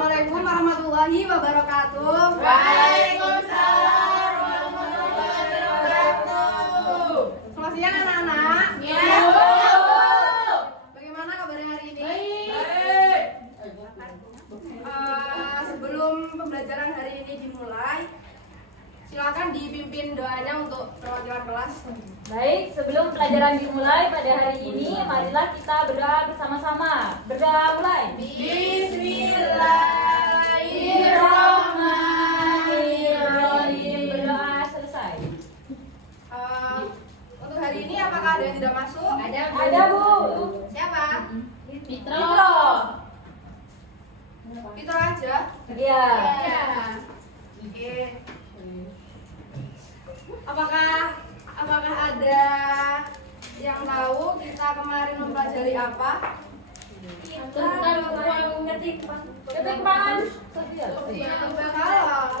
Assalamualaikum warahmatullahi wabarakatuh. Waalaikumsalam warahmatullahi wabarakatuh. Selamat siang anak-anak. Ya, Bu. Bagaimana kabarnya hari ini? Baik. Sebelum pembelajaran hari ini dimulai, silakan dipimpin doanya untuk perwakilan kelas. Baik, sebelum pelajaran dimulai pada hari ini, marilah kita berdoa bersama-sama. Berdoa mulai. Bismillahirrahmanirrahim. Berdoa selesai. Untuk hari ini apakah ada yang tidak masuk? Ada, Bu. Siapa? Fitro. Fitro aja. Iya. Oke. Apakah ada yang tahu kita kemarin mempelajari apa? Tentang uang ketik pangan sosial. Salah.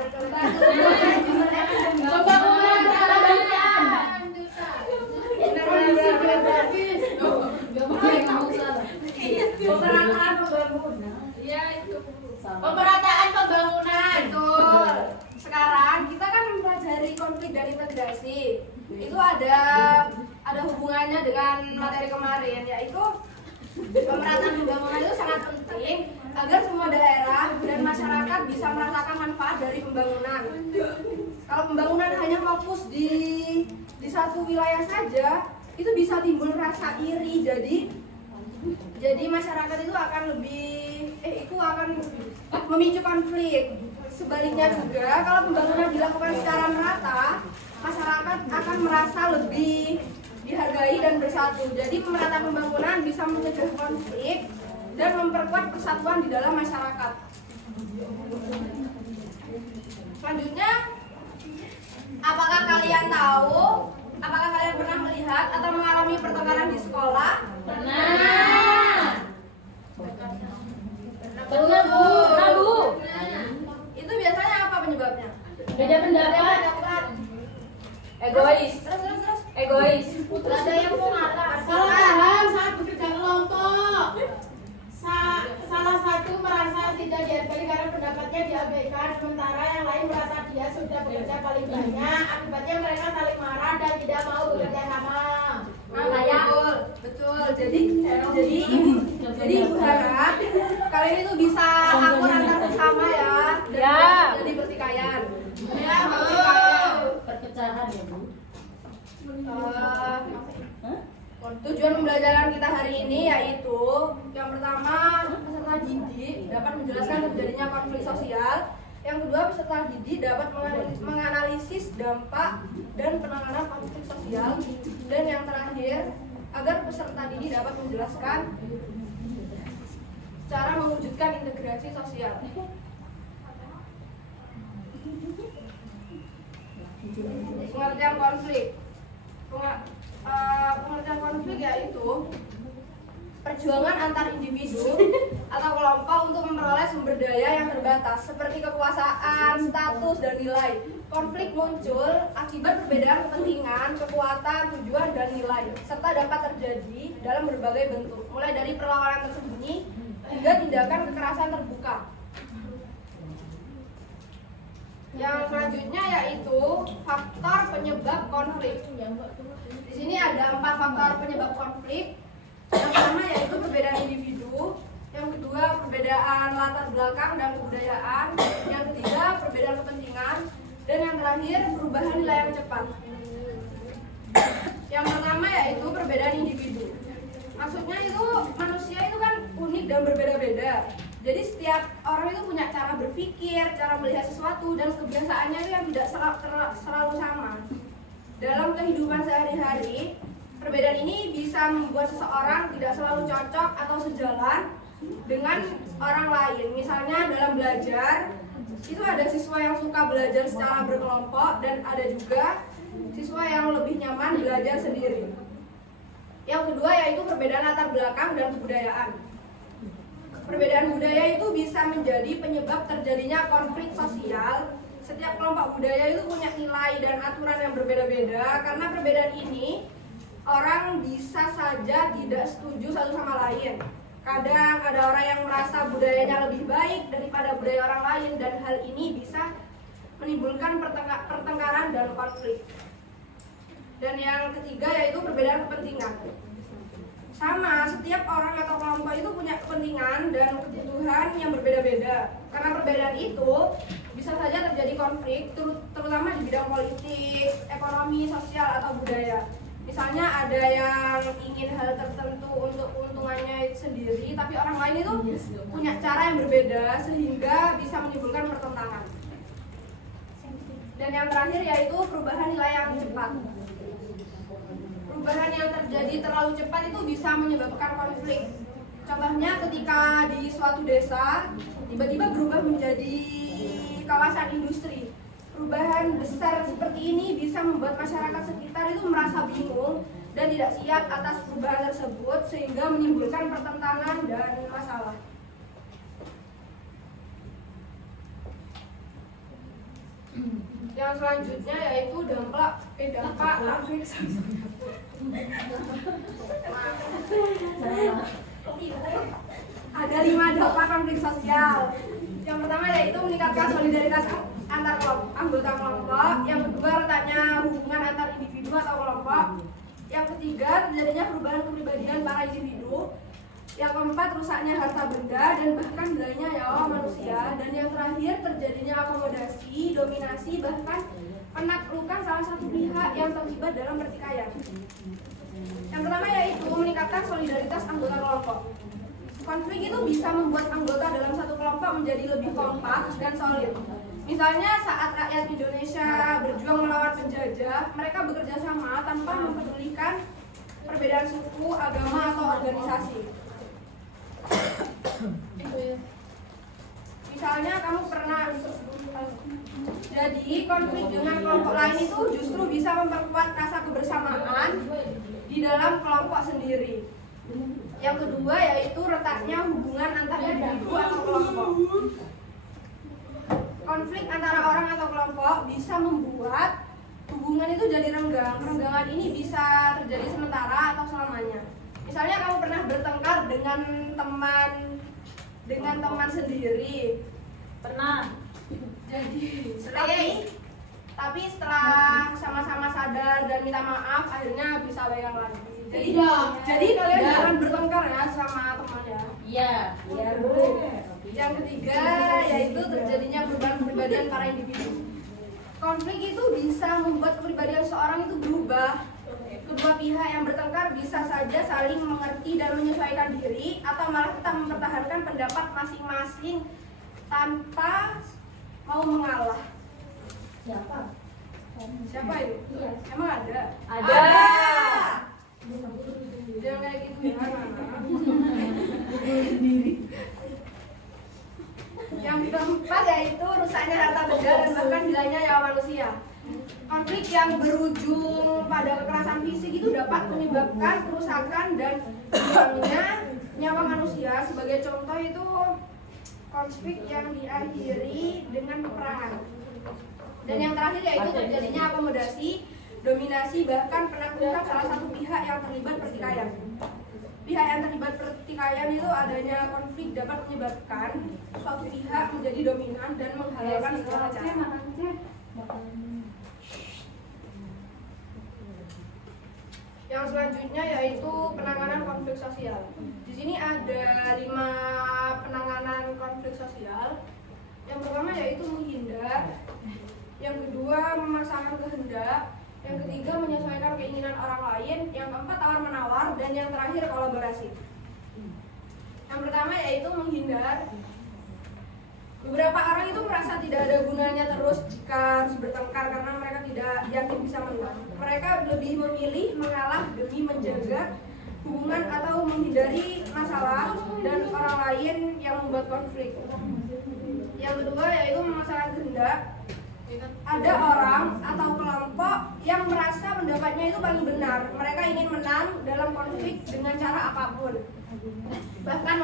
Pembangunan peradaban. Pemerataan pembangunan. Betul. Sekarang kita kan mempelajari konflik dan integrasi. Itu ada hubungannya dengan materi kemarin, yaitu pemerataan pembangunan itu sangat penting agar semua daerah dan masyarakat bisa merasakan manfaat dari pembangunan. Kalau pembangunan hanya fokus di satu wilayah saja, itu bisa timbul rasa iri. Jadi masyarakat itu akan akan memicu konflik. Sebaliknya juga, kalau pembangunan dilakukan secara merata, masyarakat akan merasa lebih dihargai dan bersatu. Jadi pemerataan pembangunan bisa mencegah konflik dan memperkuat persatuan di dalam masyarakat. Selanjutnya, apakah kalian pernah melihat atau mengalami pertengkaran di sekolah? Pernah, Bu. Itu biasanya apa penyebabnya? Beda pendapat. Egois. Terus. Egois. Ada yang mengalah. Salah paham saat bekerja kelompok. Salah satu merasa tidak dihargai karena pendapatnya diabaikan, sementara yang lain merasa dia sudah bekerja paling banyak. Akibatnya mereka saling marah dan tidak mau bekerja sama. Betul. Jadi Ibu harap kalian itu bisa akur antar bersama ya. Jadi pertikaian. Ya, Bu. Perpecahan ya, Bu. Tujuan pembelajaran kita hari ini yaitu yang pertama, peserta didik dapat menjelaskan terjadinya konflik sosial. Yang kedua, peserta didik dapat menganalisis dampak dan penanganan konflik sosial. Dan yang terakhir, agar peserta didik dapat menjelaskan cara mewujudkan integrasi sosial. Pengertian konflik. Pengertian konflik yaitu perjuangan antar individu atau kelompok untuk memperoleh sumber daya yang terbatas seperti kekuasaan, status, dan nilai. Konflik muncul akibat perbedaan kepentingan, kekuatan, tujuan, dan nilai, serta dapat terjadi dalam berbagai bentuk, mulai dari perlawanan tersembunyi hingga tindakan kekerasan terbuka. Yang selanjutnya yaitu faktor penyebab konflik. Di sini ada 4 faktor penyebab konflik. Yang pertama yaitu perbedaan individu, yang kedua perbedaan latar belakang dan kebudayaan, yang ketiga perbedaan kepentingan, dan yang terakhir perubahan nilai yang cepat. Yang pertama yaitu perbedaan individu. Maksudnya itu manusia itu kan unik dan berbeda-beda. Jadi setiap orang itu punya cara berpikir, cara melihat sesuatu, dan kebiasaannya itu yang tidak selalu sama. Dalam kehidupan sehari-hari, perbedaan ini bisa membuat seseorang tidak selalu cocok atau sejalan dengan orang lain. Misalnya dalam belajar, itu ada siswa yang suka belajar secara berkelompok dan ada juga siswa yang lebih nyaman belajar sendiri. Yang kedua yaitu perbedaan latar belakang dan kebudayaan. Perbedaan budaya itu bisa menjadi penyebab terjadinya konflik sosial. Setiap kelompok budaya itu punya nilai dan aturan yang berbeda-beda. Karena perbedaan ini, orang bisa saja tidak setuju satu sama lain. Kadang ada orang yang merasa budayanya lebih baik daripada budaya orang lain, dan hal ini bisa menimbulkan pertengkaran dan konflik. Dan yang ketiga yaitu perbedaan kepentingan. Sama, setiap orang atau kelompok itu punya kepentingan dan kebutuhan yang berbeda-beda. Karena perbedaan itu bisa saja terjadi konflik, terutama di bidang politik, ekonomi, sosial, atau budaya. Misalnya ada yang ingin hal tertentu untuk keuntungannya sendiri, tapi orang lain itu punya cara yang berbeda sehingga bisa menimbulkan pertentangan. Dan yang terakhir yaitu perubahan nilai yang cepat. Perubahan yang terjadi terlalu cepat itu bisa menyebabkan konflik. Contohnya ketika di suatu desa tiba-tiba berubah menjadi kawasan industri. Perubahan besar seperti ini bisa membuat masyarakat sekitar itu merasa bingung dan tidak siap atas perubahan tersebut sehingga menimbulkan pertentangan dan masalah. Yang selanjutnya yaitu dampak konflik sosial. Ada 5 dampak konflik sosial. Yang pertama yaitu meningkatkan solidaritas antar anggota kelompok. Yang kedua, retaknya hubungan antar individu atau kelompok. Yang ketiga, terjadinya perubahan kepribadian para individu. Yang keempat, rusaknya harta benda dan bahkan hilangnya nyawa manusia. Dan yang terakhir, terjadinya akomodasi, dominasi, bahkan penaklukan salah satu pihak yang terlibat dalam pertikaian. Yang pertama yaitu meningkatkan solidaritas anggota kelompok. Konflik itu bisa membuat anggota dalam satu kelompok menjadi lebih kompak dan solid. Misalnya saat rakyat Indonesia berjuang melawan penjajah, mereka bekerja sama tanpa mempedulikan perbedaan suku, agama, atau organisasi. Misalnya kamu pernah jadi konflik dengan kelompok lain itu justru bisa memperkuat rasa kebersamaan di dalam kelompok sendiri. Yang kedua yaitu retaknya hubungan antar individu atau kelompok. Konflik antara orang atau kelompok bisa membuat hubungan itu jadi renggang. Renggangan ini bisa terjadi sementara atau selamanya. Misalnya kamu pernah bertengkar dengan teman sendiri. Pernah. Jadi tapi setelah sama-sama sadar dan minta maaf, akhirnya bisa baik lagi. Jadi kalian jangan bertengkar ya sama teman ya. Iya. Yang ketiga yaitu terjadinya perubahan kepribadian para individu. Konflik itu bisa membuat kepribadian seorang itu berubah. Kedua pihak yang bertengkar bisa saja saling mengerti dan menyesuaikan diri, atau malah tetap mempertahankan pendapat masing-masing tanpa mau mengalah. Siapa itu? Emang ada? Ada. Jangan kayak gitu ya. Yang keempat yaitu rusaknya harta benda dan bahkan hilangnya nyawa manusia. Konflik yang berujung pada kekerasan fisik itu dapat menyebabkan kerusakan dan hilangnya nyawa manusia. Sebagai contoh itu konflik yang diakhiri dengan peperangan. Dan yang terakhir yaitu terjadinya akomodasi, dominasi, bahkan penaklukan salah satu pihak yang terlibat pertikaian. Pihak yang terlibat pertikaian itu adanya konflik dapat menyebabkan suatu pihak menjadi dominan dan menghalalkan segala cara. Yang selanjutnya yaitu penanganan konflik sosial. Di sini ada 5 penanganan konflik sosial. Yang pertama yaitu menghindar. Yang kedua memaksakan kehendak. Yang ketiga menyesuaikan keinginan orang lain. Yang keempat tawar-menawar. Dan yang terakhir kolaborasi. Yang pertama yaitu menghindar. Beberapa orang itu merasa tidak ada gunanya terus jika harus bertengkar karena mereka tidak yakin bisa menang. Mereka lebih memilih mengalah demi menjaga hubungan atau menghindari masalah dan orang lain yang membuat konflik. Yang kedua yaitu memaksakan kehendak. Ada orang atau kelompok yang merasa pendapatnya itu paling benar. Mereka ingin menang dalam konflik dengan cara apapun. Bahkan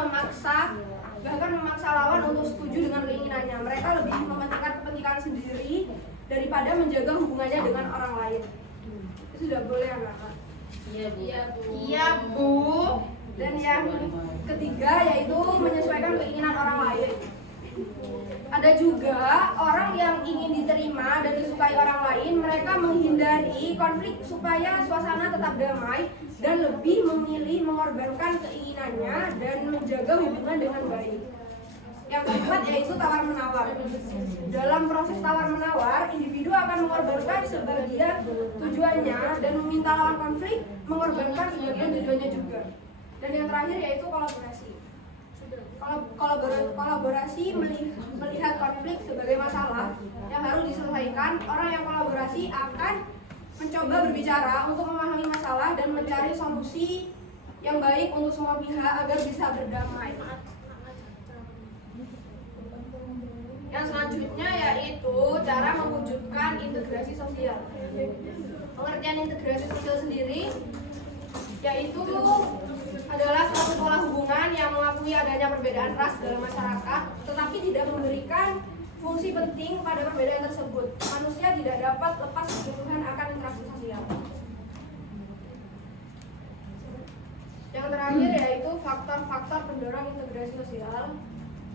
memaksa lawan untuk setuju dengan keinginannya. Mereka lebih mementingkan kepentingan sendiri daripada menjaga hubungannya dengan orang lain. Itu sudah boleh ya, Kak? Iya, Bu. Iya, Bu. Dan yang ketiga yaitu menyesuaikan keinginan orang lain. Ada juga orang yang ingin diterima dan disukai orang lain, mereka menghindari konflik supaya suasana tetap damai dan lebih memilih mengorbankan keinginannya dan menjaga hubungan dengan baik. Yang keempat yaitu tawar-menawar. Dalam proses tawar-menawar, individu akan mengorbankan sebagian tujuannya dan meminta lawan konflik mengorbankan sebagian tujuannya juga. Dan yang terakhir yaitu kolaborasi. Kolaborasi melihat konflik sebagai masalah yang harus diselesaikan. Orang yang kolaborasi akan mencoba berbicara untuk memahami masalah dan mencari solusi yang baik untuk semua pihak agar bisa berdamai. Yang selanjutnya yaitu cara mewujudkan integrasi sosial. Pengertian integrasi sosial sendiri yaitu adalah suatu pola hubungan yang mengakui adanya perbedaan ras dalam masyarakat, tetapi tidak memberikan fungsi penting pada perbedaan tersebut. Manusia tidak dapat lepas keseluruhan akan interaksi sosial. Yang terakhir yaitu faktor-faktor pendorong integrasi sosial.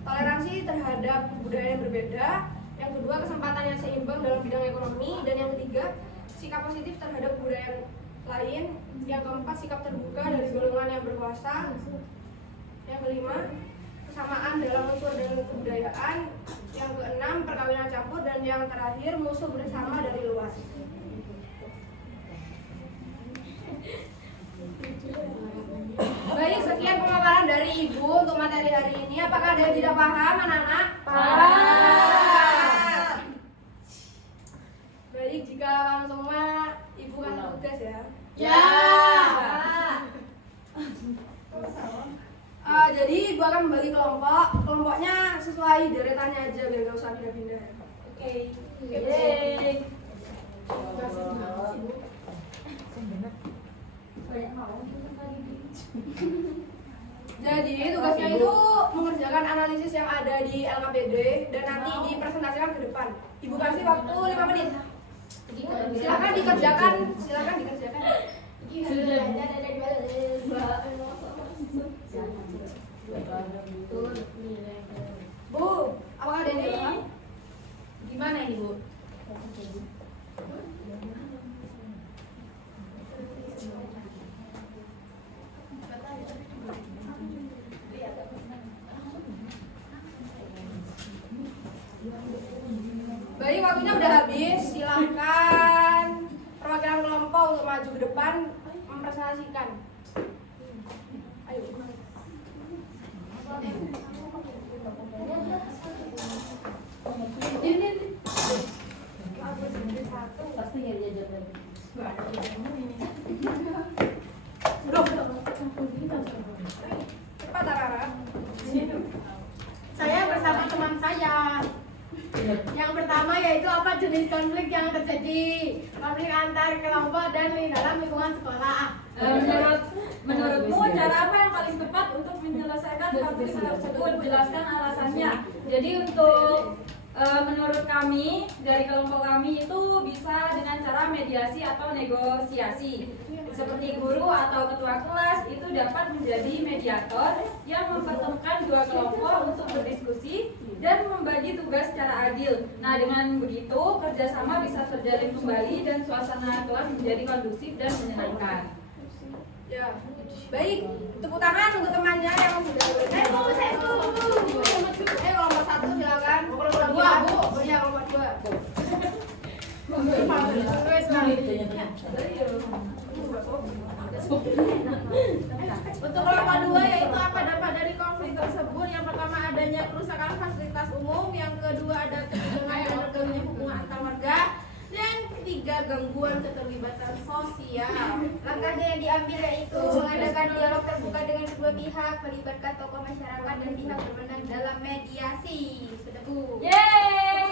Toleransi terhadap budaya yang berbeda. Yang kedua, kesempatan yang seimbang dalam bidang ekonomi. Dan yang ketiga, sikap positif terhadap budaya lain. Yang keempat, sikap terbuka dari golongan yang berkuasa. Yang kelima, kesamaan dalam unsur dan kebudayaan. Yang keenam, perkawinan campur. Dan yang terakhir, musuh bersama dari luas. Baik, sekian pemaparan dari Ibu untuk materi hari ini. Apakah ada yang tidak paham, anak-anak? Paham. Baik, jika paham semua, Ibu kasih tugas ya. Ya. Jadi Ibu akan membagi kelompok. Kelompoknya sesuai deretannya aja biar gak usah pindah-pindah. Oke. Yeay. Jadi tugasnya itu mengerjakan analisis yang ada di LKPD dan nanti dipresentasikan ke depan. Ibu kasih waktu 5 menit. Silakan dikerjakan. Bu, apakah ada yang paham? Gimana ini, Bu? Baik, waktunya udah habis. Silakan perwakilan kelompok untuk maju ke depan mempresentasikan. Ayo. Cepat, Rara. Saya bersama teman saya. Yang pertama yaitu apa jenis konflik yang terjadi? Konflik antar kelompok dan di dalam lingkungan sekolah. Menurutmu cara apa yang paling tepat untuk menyelesaikan konflik tersebut? Jelaskan alasannya. Jadi menurut kami dari kelompok kami itu bisa dengan cara mediasi atau negosiasi. Seperti guru atau ketua kelas itu dapat menjadi mediator yang mempertemukan dua kelompok untuk berdiskusi dan membagi tugas secara adil. Nah, dengan begitu kerjasama bisa terjalin kembali dan suasana kelas menjadi kondusif dan menyenangkan. Ya, baik. Tepuk tangan untuk temannya yang sudah kelompok 1 silakan. Kelompok 2, Bu. Oh ya, kelompok 2. Untuk kelompok 2 yaitu apa dampak dari konflik tersebut? Yang pertama adanya kerusakan fasilitas umum, yang kedua ada ketegangan dan terganggunya hubungan antar warga, dan ketiga gangguan keterlibatan sosial. Langkahnya yang diambil yaitu mengadakan dialog terbuka dengan kedua pihak, melibatkan tokoh masyarakat dan pihak berwenang dalam mediasi. Sudah, Bu. Yeay!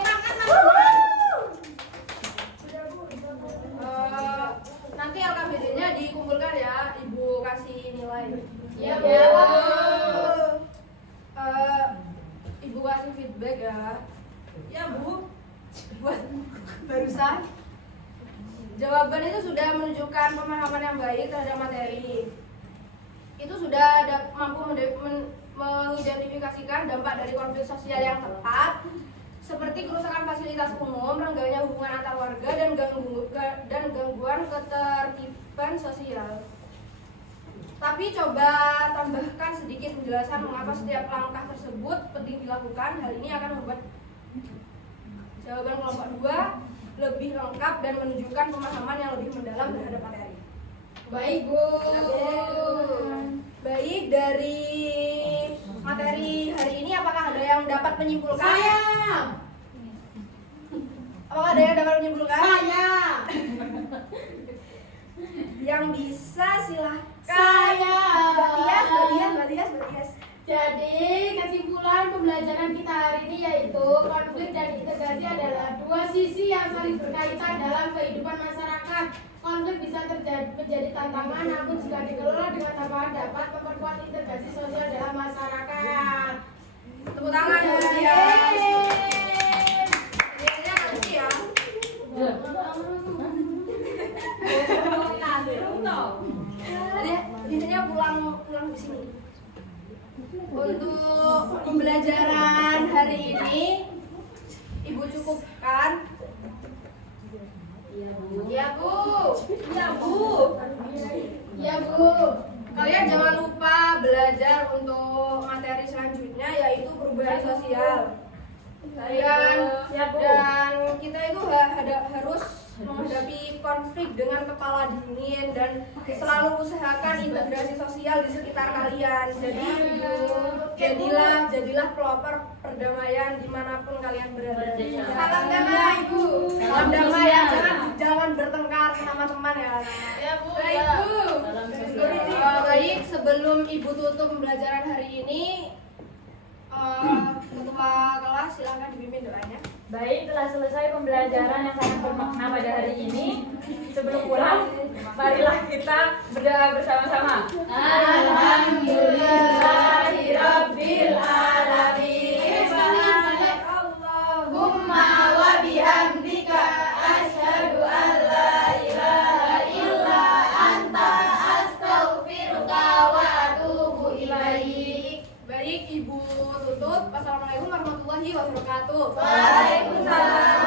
Nanti LKPD-nya dikumpulkan ya, Ibu kasih nilai. Iya, Bu. Ibu kasih feedback ya. Ya, Bu. Buat barusan jawaban itu sudah menunjukkan pemahaman yang baik terhadap materi. itu sudah mampu mengidentifikasikan dampak dari konflik sosial yang tepat seperti kerusakan fasilitas umum, renggangnya hubungan antar warga, dan gangguan ketertiban sosial. Tapi coba tambahkan sedikit penjelasan mengapa setiap langkah tersebut penting dilakukan. Hal ini akan membuat jawaban kelompok 2 lebih lengkap dan menunjukkan pemahaman yang lebih mendalam terhadap materi. Baik, Bu. Baik, dari materi hari ini apakah ada yang dapat menyimpulkan? Saya. Apakah ada yang dapat menyimpulkan? Saya. Yang bisa silahkan. Saya. Mbak Tias. Jadi kesimpulan pembelajaran kita hari ini yaitu konflik dan integrasi adalah dua sisi yang saling berkaitan dalam kehidupan masyarakat. Konflik bisa menjadi tantangan, namun jika dikelola dengan tabahan dapat memperkuat integrasi sosial dalam masyarakat. Tepuk tangan ya Mbak Tias. Biasanya nanti ya. Jadi biasanya pulang di sini. Untuk pembelajaran hari ini, Ibu cukupkan. Iya, Bu. Ya Bu. Iya, Bu. Kalian jangan lupa belajar untuk materi selanjutnya yaitu perubahan sosial. Dan kita itu harus menghadapi konflik dengan kepala dingin dan selalu usahakan integrasi sosial di sekitar kalian. Jadi jadilah pelopor perdamaian dimanapun kalian berada. Salam damai Ibu. Salam damai ya. Jangan bertengkar sama teman ya. Ya, Bu. Baik Bu. Baik, sebelum Ibu tutup pembelajaran hari ini, ketua kelas silakan dipimpin doanya. Baik, telah selesai pembelajaran yang sangat bermakna pada hari ini. Sebelum pulang, marilah kita berdoa bersama-sama. Alhamdulillahirabbil alamin. Allahumma wa bihamdika asyhadu an la ilaha illa anta astaghfiruka wa atubu ilaik. Baik, Ibu tutup. Wassalamualaikum warahmatullahi wabarakatuh. Waalaikumsalam.